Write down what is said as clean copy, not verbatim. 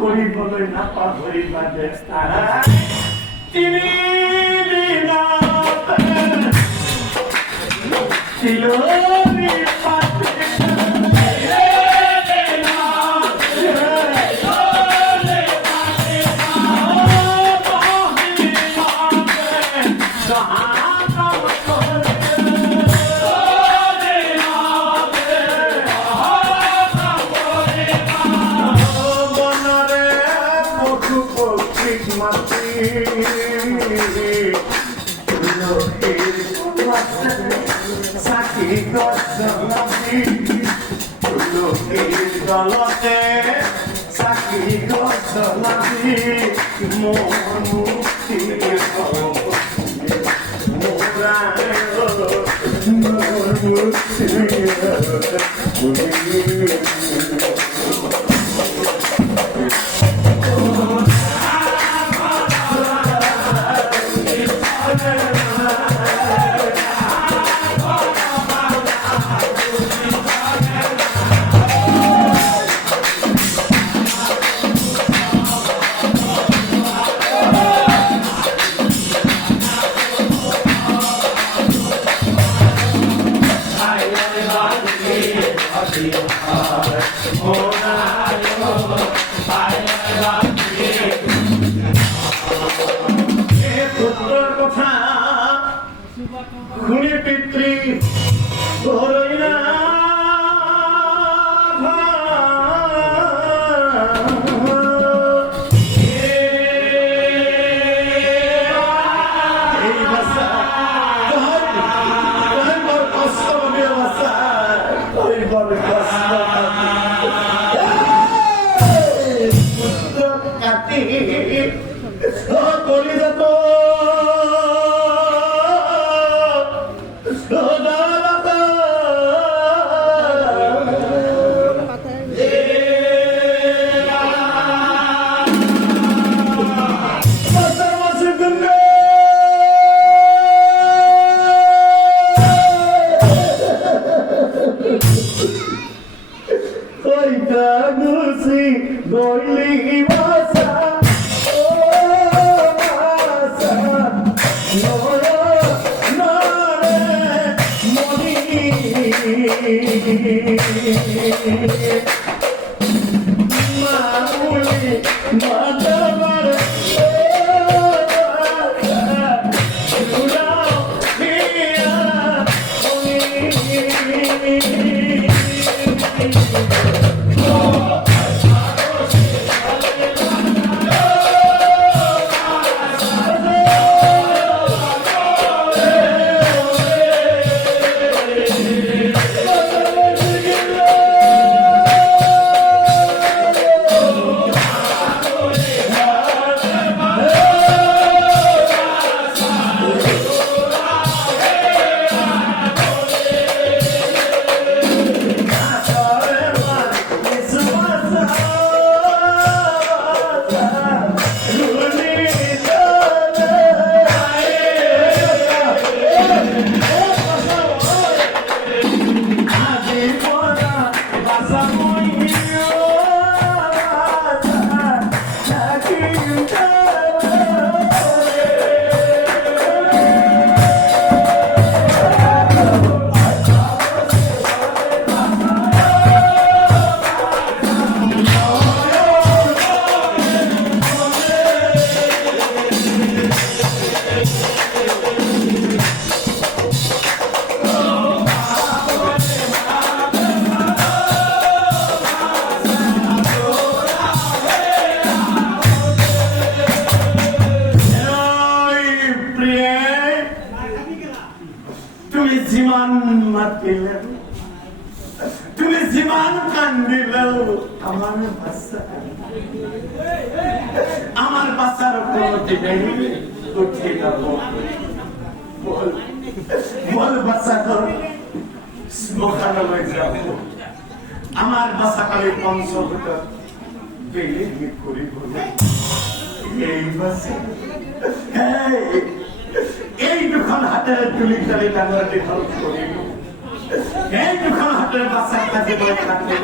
করি বলে না পাহরি বাজে তিনি ছিল গলতে সাকি গছলাবি মোর মুক্তি মোরা মোর মুক্তি খুনি পিতৃ ধরই না করি যত তুমি জীবন কান্দিলেও আমার বাচ্চার উপলব্ধি নেই উঠে গেল বল বাচ্চা তো স্মশানে লয়ে যাব আমার বাচ্চা কালে পঞ্চভূত বেলে করি বলে এই বাচ্চা এই দুখন হাতের তুলি তালে টাঙ্গাতে ভালো করি এই দুখন হাতের বাচ্চা কাছে বলে থাকতে